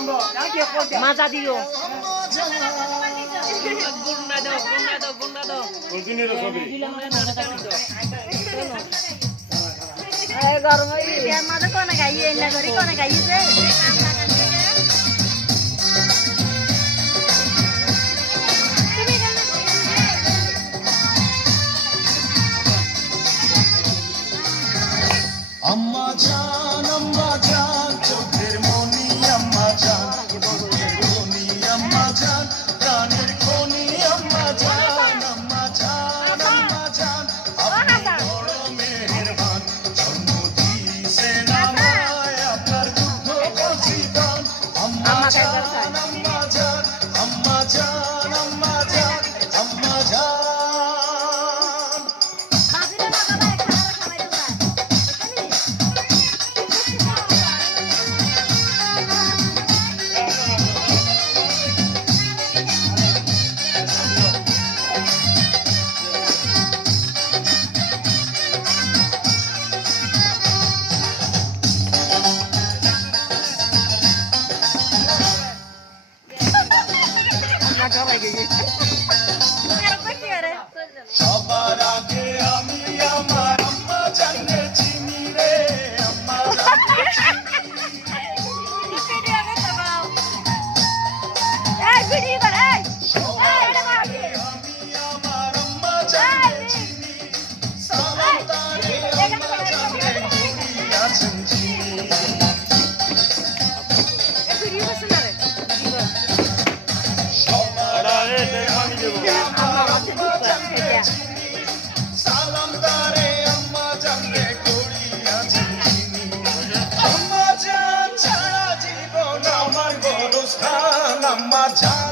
মাজা দিও মাজা কোনে গাইয়ে না ধরি কোনে গাইছে अम्मा जान चोखेर मनी अम्मा जान प्राणेर खनी अम्मा जान আপনি বড় মেহেরবান জন্ম দিয়েছেন আমায় আপনার যুদ্ধ প্রতিদান আম্মা জান সবার আগে আমি আমার আম্মা জানলে চিনি রে আম্মা জানলে সালাম তারে আম্মা জানলে করিয়াছেন চিনি আম্মা জান সারা জীবন আমার বড় স্থান আম্মা জান